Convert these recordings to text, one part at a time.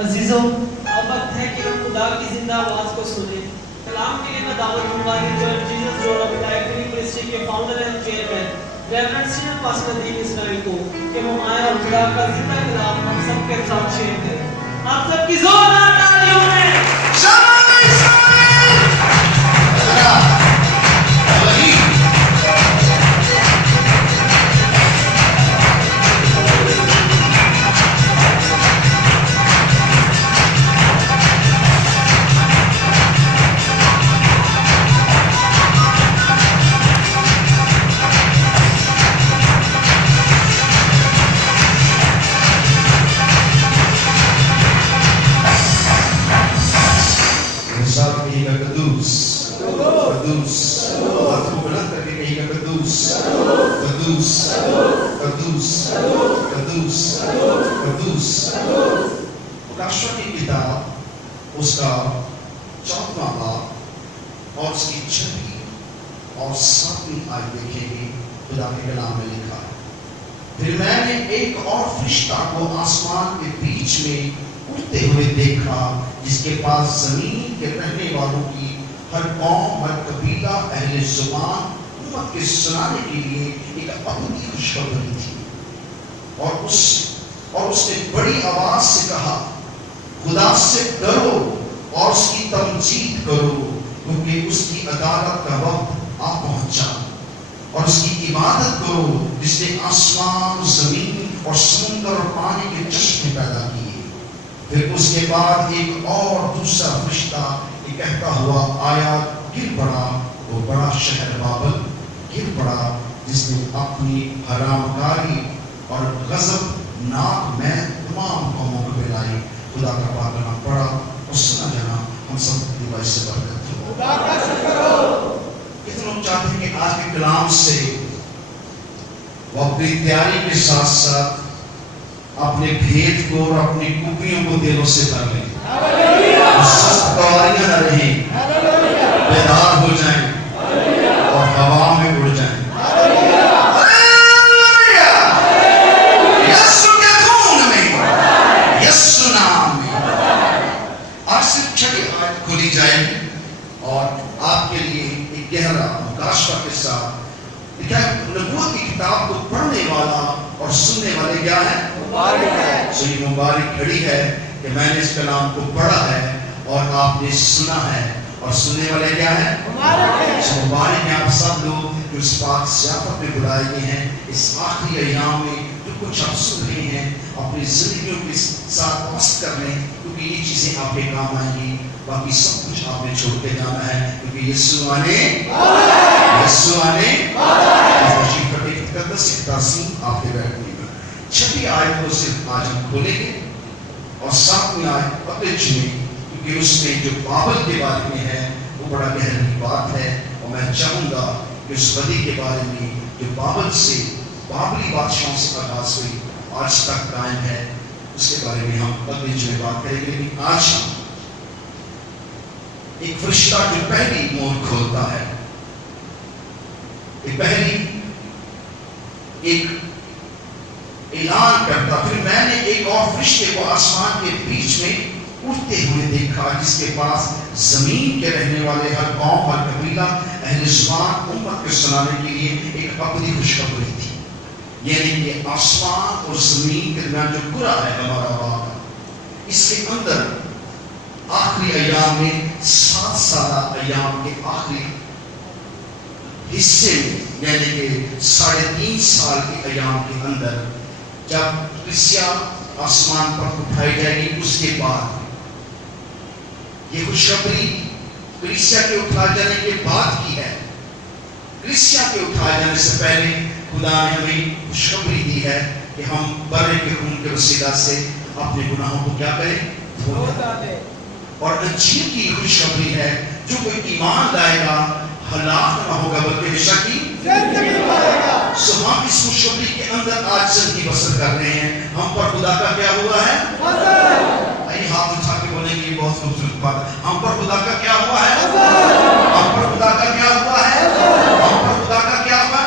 عزیزوں، اب وقت ہے کہ ہم خدا کی زندہ آواز کو سنیں۔ کلام کے لیے میں دعوت دوں گا کہ جیسس جورپ لائبریری منسٹری کے founder and chairman reverend senior pastor Nadeem Israel کو کہ وہ آئیں اور خدا کا زندہ کلام ہم سب کے ساتھ شیئر کریں۔ آپ سب کی زوردار تالیوں میں प्रकाशों की किताब उसका 14वां बाब और उसकी 6वीं और 7वीं आयत देखेंगे। खुदा के कलाम में लिखा है, फिर मैंने एक और फरिश्ता को आसमान के बीच में उड़ते हुए देखा, जिसके पास जमीन के रहने वालों की हर कौम, हर कबीला, अहले जुबान उम्मत के सुनाने के लिए एक अपनी खुशखबरी थी। और उसने बड़ी आवाज से कहा, खुदा से डरो और उसकी तमजीद करो, क्योंकि उसकी अदालत का वक्त आ पहुंचा, और उसकी इबादत करो जिसने आसमान, जमीन और समुद्र और पानी के चश्मे पैदा किए। फिर उसके बाद एक और दूसरा फरिश्ता कहता हुआ आया, गिर पड़ा वो बड़ा शहर बाबल, गिर पड़ा जिसने अपनी हरामकारी और गजब नाक में तमाम कौमों को मिलाई। खुदा का पाक कलाम पढ़ा और सुना जाना हम सब की वजह से बरकत हो। खुदा का शुक्र हो। कितने लोग चाहते हैं कि आज के कलाम से वो अपनी तैयारी के साथ साथ अपने भेद को और अपनी खूबियों को दिलों से कर लें, सवारियां न रहें, बेदार हो जाएं और हवा में उड़ जाएं। यीशु के खून में, यीशु नाम में। आज सिर्फ 6वीं आयत खोली जाएगी और आपके लिए एक गहरा मुकाशवा के साथ लिखा है। नबूवत की किताब को पढ़ने वाला और सुनने वाले क्या है? मुबारक है। सो ये मुबारक घड़ी है कि मैंने इस कलाम को पढ़ा है और आपने सुना है, और सुनने वाले क्या है? मुबारक है। मुबारक है आप सब लोग जो इस पाक ज़ियाफ़त में बुलाए गए हैं। इस आखिरी अय्याम में जो कुछ आप सुन रहे हैं अपनी जिंदगियों के साथ वस्त कर लें, क्योंकि ये चीजें आपके काम आएंगी। बाकी सब कुछ आपने छोड़ के जाना है, क्योंकि यीशु आने आपके बैठने में। 6वीं आयत को सिर्फ आज हम खोलेंगे और 7वीं आयत पकड़े छुए, क्योंकि उसमें जो बाबल के बारे में है वो बड़ा गहरी बात है। और मैं चाहूंगा कि उस बदी के बारे में जो बाबल से, बाबली बादशाहों से आगाज हुई आज तक कायम है, उसके बारे में हम अगले जुमे बात करेंगे। लेकिन आज हम एक फरिश्ता जो पहली मोहर खोलता है, एक ऐलान करता, फिर मैंने एक और फरिश्ते को आसमान के बीच में उड़ते हुए देखा, जिसके पास जमीन के रहने वाले हर कौम, हर कबीला, अहले जुबान उम्मत को सुनाने के लिए एक अपनी खुशखबरी थी। यानी कि आसमान और जमीन के दरमियान जो कुरा है हमारा वाक़ा, इसके अंदर आखिरी अय्याम में 7 साला अय्याम के आखिरी हिस्से में, यानी कि 3.5 साल के अय्याम के अंदर जब कलीसिया आसमान पर उठाई जाएगी, उसके बाद ये खुशखबरी कलीसिया के उठाए जाने के बाद की है। कलीसिया के उठाए जाने से पहले खुदा ने हमें खुशखबरी दी है कि हम बर्रे के खून के वसीला से अपने गुनाहों को क्या करें? धो दें। और अंजील की खुशखबरी है, जो कोई ईमान लाएगा हलाक न होगा बल्कि हमेशा की जिंदगी पाएगा। सो हम इस खुशखबरी के अंदर आज जिंदगी बसर कर रहे हैं। हम पर खुदा का क्या हुआ है? आइए हाथ उठा के बोलेंगे, बहुत खूबसूरत बात है। हम पर खुदा का क्या हुआ है? हम पर खुदा का क्या हुआ है? हम पर खुदा का क्या हुआ?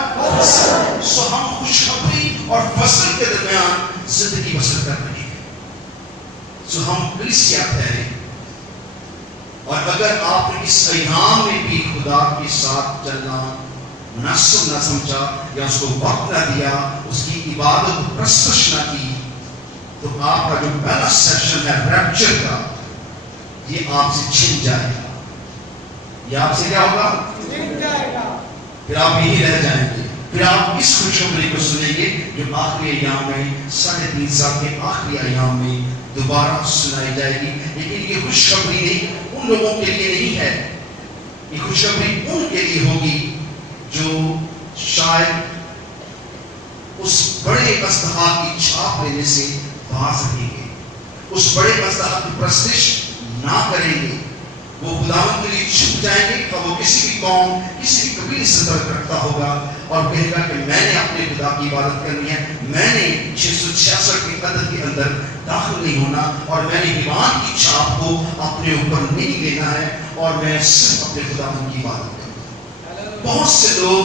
सो हम खुशखबरी और फसल के दरमियान जिंदगी बसर कर रहे हैं। सो हम हम कलीसिया ठहरे। और अगर आपने इस अय्याम में भी खुदा के साथ चलना मुनासिब न समझा या उसको वक्त न दिया, उसकी इबादत को प्रस्तुत न की, तो आपका जो पहला सेशन है रैप्चर का, ये आपसे छिन जाएगा। ये आपसे क्या होगा? छिन जाएगा। फिर आप यही रह जाएंगे। फिर आप इस खुशखबरी को सुनेंगे जो आखिरी अय्याम में 3.5 साल के आखिरी अय्याम में दोबारा सुनाई जाएगी। लेकिन ये खुशखबरी नहीं उन लोगों के लिए नहीं है, ये खुशखबरी उनके लिए होगी जो शायद उस बड़े अस्तहा की छाप लेने से बाज रहेंगे, उस बड़े अस्तहा की प्रस्तिश ना करेंगे। वो खुदावंद के लिए छुप जाएंगे। और वो किसी भी कौम, किसी भी कबीले से तर्क रखता होगा और कहेगा कि मैंने अपने खुदा की इबादत करनी है, मैंने 666 के अदद के अंदर दाखिल नहीं होना, और मैंने ईमान की छाप को अपने ऊपर नहीं लेना है, और मैं सिर्फ अपने खुदावंद की इबादत करूंगा। बहुत से लोग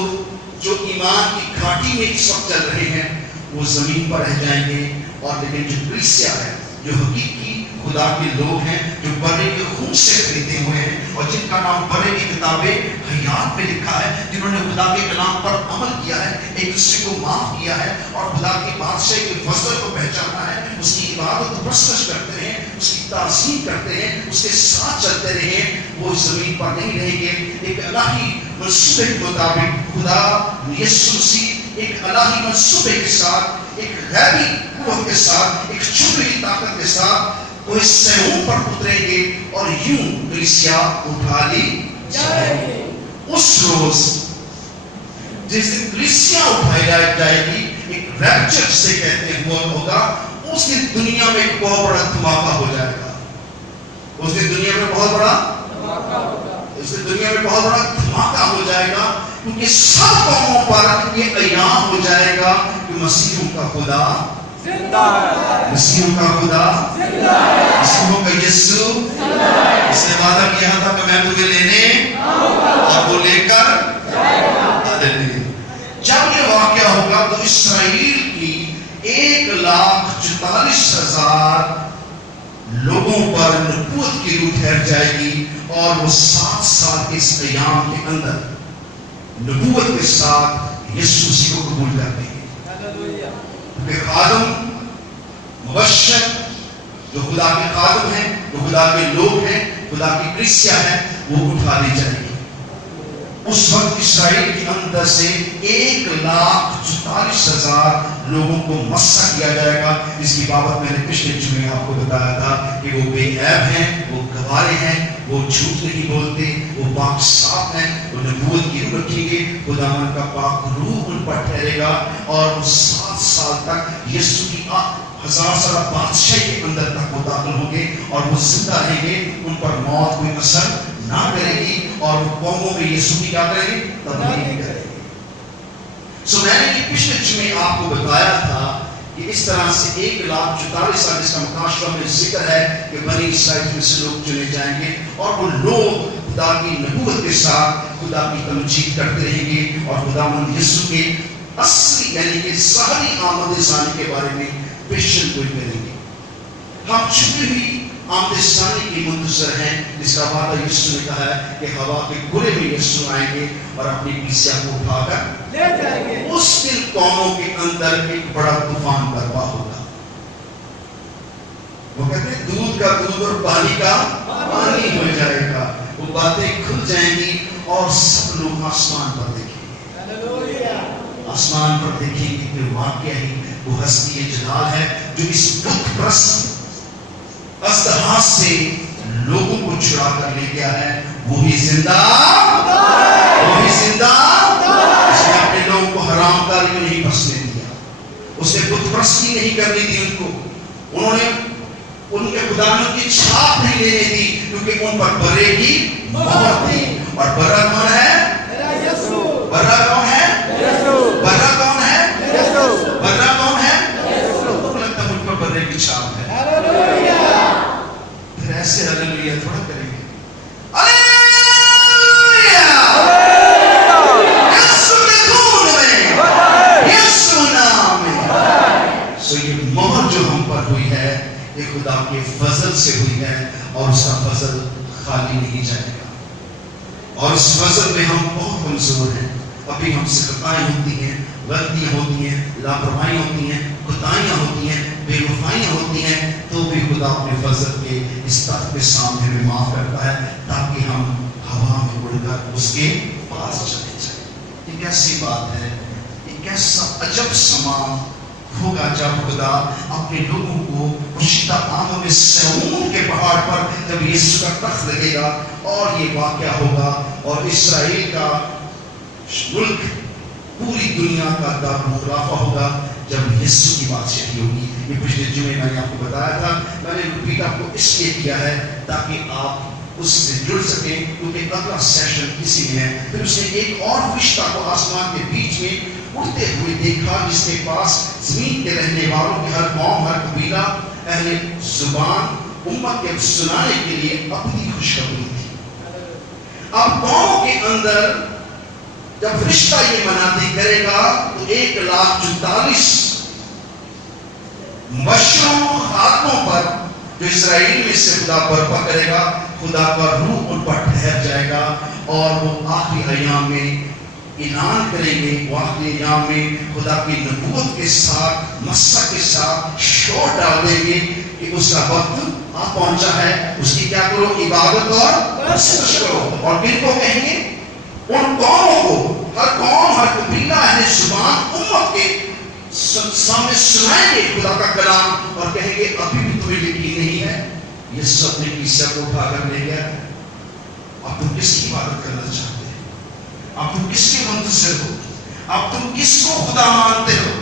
जो ईमान की घाटी में इस वक्त चल रहे हैं, वो जमीन पर रह जाएंगे। और लेकिन जो कलीसिया है, जो हकीकी खुदा के लोग हैं, जो बरे के खून से खरीदे हुए हैं, और जिनका नाम बरे की किताबें हयात में लिखा है, जिन्होंने खुदा के कलाम पर अमल किया है, एक दूसरे को माफ किया है, और खुदा की बादशाही के फजल को पहचाना है, उसकी इबादत को प्रस्तुत करते हैं, उसकी ताज़ीम करते हैं, उसके साथ चलते रहे, वो जमीन पर नहीं रहेंगे। एक इलाही मंसूबे के मुताबिक खुदा यीशु मसीह एक इलाही मंसूबे के साथ, एक गैबी कुव्वत के साथ, एक छुपी ताकत के साथ वो इस सैऊन पर उतरेंगे और यूं कलीसिया उठा ली जाएगी। उस रोज जिस दिन कलीसिया उठाई जाएगी, एक रैप्चर जिसे कहते हैं वो होगा, उस दिन दुनिया में एक बहुत बड़ा धमाका हो जाएगा। उस दिन दुनिया में बहुत बड़ा धमाका होगा। इस दिन दुनिया में बहुत बड़ा धमाका हो जाएगा, क्योंकि सब कौमों पर ये अय्याम हो जाएगा कि मसीहों का खुदा जिंदा है, मसीहों का खुदा जिंदा है, मसीहों का यीशु जिंदा है। इसने वादा किया था कि मैं तुम्हें लेने आऊंगा और वो लेकर जाएगा। जब ये वाकया होगा तो इस्राएल की 1,44,000 लोगों पर नबूवत की रूह ठहर जाएगी, और वो 7 साल के इस अय्याम के अंदर नबूवत के साथ यीशु मसीह को कबूल करते हैं। खादम मुबश्शर जो खुदा के खादम हैं, जो खुदा के लोग हैं, खुदा की कलीसिया है, वो उठा ली जाएगी। उस वक्त इस्राएल के अंदर से 1,44,000 लोगों को मस्सा किया जाएगा। इसकी बाबत मैंने पिछले जुमे आपको बताया था कि वो बेऐब हैं, वो गवारे हैं, वो झूठ नहीं बोलते, वो पाक साफ हैं, वो नबूवत की रूह रखेंगे, खुदावन का पाक रूह उन पर ठहरेगा, और वो 7 साल तक यीशु की 1000 साल बादशाही के अंदर तक वो दाखिल होंगे, और वो जिंदा रहेंगे। उन पर मौत कोई असर ना करेगी, और वो कौमों में यीशु की क्या करेंगे? तब्दीली करेंगे। मैंने ये पिछले जुमे आपको बताया था कि इस तरह से 1,44,000 जिसका मुकाशवा में जिक्र है कि बनी इस्राएल में से लोग चुने जाएंगे, और वो लोग खुदा की नबूवत के साथ खुदा की तमजीद करते रहेंगे, और खुदावंद यीशु के असली यानी कि ज़ाहिरी आमद-ए-सानी के बारे में पेशन गोई करेंगे। हम छुपी हुई आमद-ए-सानी की मुंतज़र हैं, जिसका वादा यीशु ने कहा है कि हवा के गुरे में यीशु आएंगे और अपनी कलीसिया को उठाकर ले जाएंगे। उस दिन कौमों के अंदर एक बड़ा तूफान बर्पा होगा। वो कहते हैं दूध का दूध और पानी का पानी हो जाएगा। वो बातें खुल जाएंगी और सब लोग आसमान पर देखेंगे, आसमान पर देखेंगे कि वाकई ही वो हस्ती जलाल है जो इस बुत प्रस्त अस्तहा से लोगों को चुरा कर ले गया है। वो ही जिंदा, वो ही जिंदा, उसने अपने लोगों को हरामकारी में नहीं फंसने दिया, उसने बुतप्रस्ती नहीं करने दी उनको, उन्होंने उनके खुदावंद की छाप नहीं लेने दी, क्योंकि उन पर बरे की मोहर थी। और बरा कौन है? बरा कौन है? बरा कौन है? बरा कौन है? तो लगता है उन पर बरे की छाप है। फिर ऐसे हालेलुया थोड़ा करेंगे, हालेलुया यीशु के खून में, यीशु नाम में। सो ये मोहर जो हम पर हुई है, ये खुदा के फजल से سے ہوئی ہے اور اس کا فضل خالی نہیں جائے گا. اور اس فضل میں ہم بہت کمزور ہیں. ابھی ہم سے خطائیں ہوتی ہیں, غلطیاں ہوتی ہیں, لاپرواہیاں ہوتی ہیں, کوتاہیاں ہوتی ہیں, بے وفائیاں ہوتی ہیں, تو بھی خدا اپنے فضل کے اس تخت کے سامنے ہمیں معاف کرتا ہے تاکہ ہم ہوا میں اڑ کر اس کے پاس چلے جائیں. یہ کیسی بات ہے, یہ کیسا عجب سما ہوگا جب خدا اپنے لوگوں کو پوشیدہ آنگوں میں سیون کے پہاڑ پر جب یسوع کا تخت لگے گا اور یہ واقعہ ہوگا اور اسرائیل کا ملک پوری دنیا کا دارالخلافہ ہوگا جب یسوع کی بادشاہی ہوگی. یہ پچھلے جمعے میں نے آپ کو بتایا تھا. میں نے ریپیٹ آپ کو اس لیے کیا ہے تاکہ آپ اس سے جڑ سکیں, کیونکہ اگلا سیشن اسی میں ہے. پھر اس نے ایک اور فرشتہ کو آسمان کے بیچ میں اڑتے ہوئے دیکھا جس کے پاس زمین کے رہنے والوں کے ہر قوم, ہر قبیلہ, اہل زبان, امت کے سنانے کے لیے اپنی خوشخبری تھی. اب قوموں کے اندر جب فرشتہ یہ منادی کرے گا تو 1,44,000 مبشروں خاتموں پر جو اسرائیل میں سے خدا برپا کرے گا, خدا کا روح ان پر ٹھہر جائے گا اور وہ آخری ایام میں اعلان کریں گے, وہ آخری ایام میں خدا کی نبوت کے ساتھ, مسح کے ساتھ شور ڈال دیں گے کہ اس کا وقت آ پہنچا ہے. اس کی کیا کرو, عبادت اور پرستش کرو. اور کن کو کہیں گے, ان قوموں کو, ہر قوم, ہر قبیلہ, اہل زبان, امت کے سامنے سنائیں گے خدا کا کلام اور کہیں گے ابھی بھی تمہیں یقین نہیں ہے. یہ سب نے کلیسیا کو اٹھا کر لے گیا. اب تم کس کی عبادت کرنا چاہتے ہیں, اب تم کس کے منتظر ہو, اب تم کس کو خدا مانتے ہو؟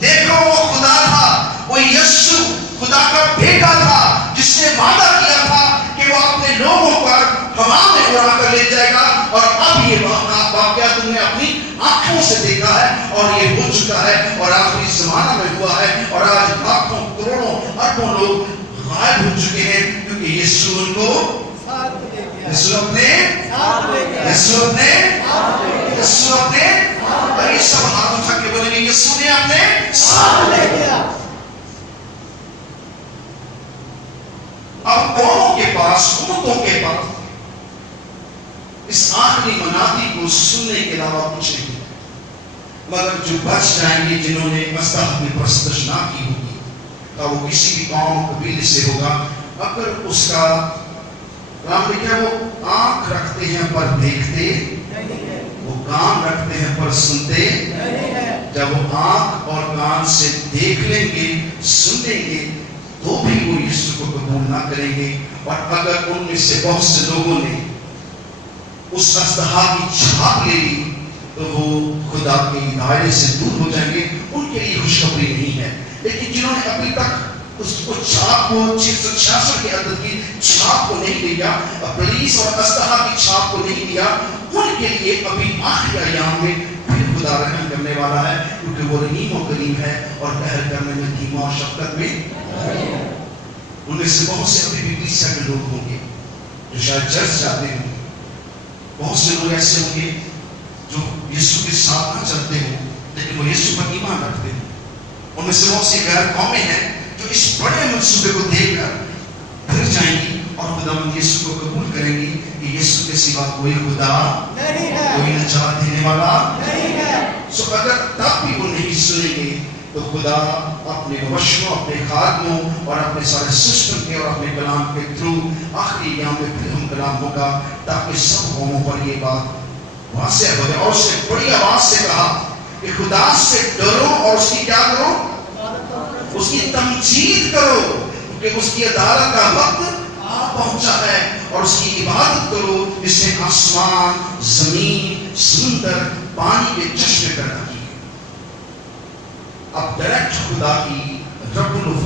دیکھو وہ خدا تھا, وہ یسوع خدا کا بیٹا تھا جس نے وعدہ کیا تھا کہ وہ اپنے لوگوں پر ہوا میں اڑا کر لے جائے گا. اور اب یہ واقعہ تم نے اپنی آنکھوں سے دیکھا ہے اور یہ ہو چکا ہے اور آخری زمانہ میں ہوا ہے. اور آج لاکھوں, کروڑوں, اربوں لوگ غائب ہو چکے ہیں کیونکہ یسوع ان کو اور یہ سب ہاتھ اٹھا کے بولیں گے یسوع نے اپنے ساتھ لے گیا. اب قوموں کے پاس, امتوں کے پاس اس آخری منادی کو سننے کے علاوہ کچھ نہیں, مگر جو بچ جائیں گے جنہوں نے مسح میں پرستش نہ کی ہوگی, تو وہ کسی بھی قوم قبیلے سے ہوگا. اگر اس کا نام لکھا, وہ آنکھ رکھتے ہیں پر دیکھتے, وہ کان رکھتے ہیں پر سنتے. جب وہ آنکھ اور کان سے دیکھ لیں گے, سن لیں گے, تو بھی وہ یسوع کو قبول نہ کریں گے. اور اگر ان میں سے بہت سے لوگوں نے اس اژدہا کی چھاپ لے لی تو وہ خدا کے دائرے سے دور ہو جائیں گے. ان کے لیے خوشخبری نہیں ہے. لیکن جنہوں نے ابھی تک اس کو چھاپ کو 666 کے عدد کی چھاپ کو نہیں لیا, ابلیس اور اژدہا کی چھاپ کو نہیں لیا, ان کے لیے ابھی آخری ایام میں پھر خدا رحم کرنے والا ہے کیونکہ وہ رحیم و کریم ہے اور قہر کرنے میں دھیما اور شفقت میں. ان میں سے بہت سے ابھی بھی کلیسیا کے لوگ ہوں گے جو شاید چرچ جاتے ہوں, بہت سے لوگ ایسے ہوں گے جو یسوع کے ساتھ نہ چلتے ہوں لیکن وہ یسوع پر ایمان رکھتے ہیں. ان میں سے بہت سی غیر قومیں ہیں جو اس بڑے منصوبے کو دیکھ کر پھر جائیں گی اور خدا مند یسوع کو قبول کریں گی کہ یسوع کے سوا کوئی خدا نہیں ہے, کوئی نجات دینے والا نہیں ہے. سو اگر تب بھی وہ نہیں سنیں گے تو خدا اپنے مبشروں, اپنے خادموں اور اپنے سارے سسٹم کے اور اپنے کلام کے تھرو آخری ایام میں پھر ہم کلام ہوگا تاکہ سب قوموں پر یہ بات واضح ہو جائے. اور اس نے بڑی آواز سے کہا کہ خدا سے ڈرو اور اس کی کیا کرو, اس کی تمجید کرو کیونکہ اس کی عدالت کا وقت آ پہنچا ہے. اور اس کی عبادت کرو جس نے آسمان, زمین, سمندر, پانی کے چشمے پیدا کیے. اب ڈائریکٹ خدا کی رب الوفا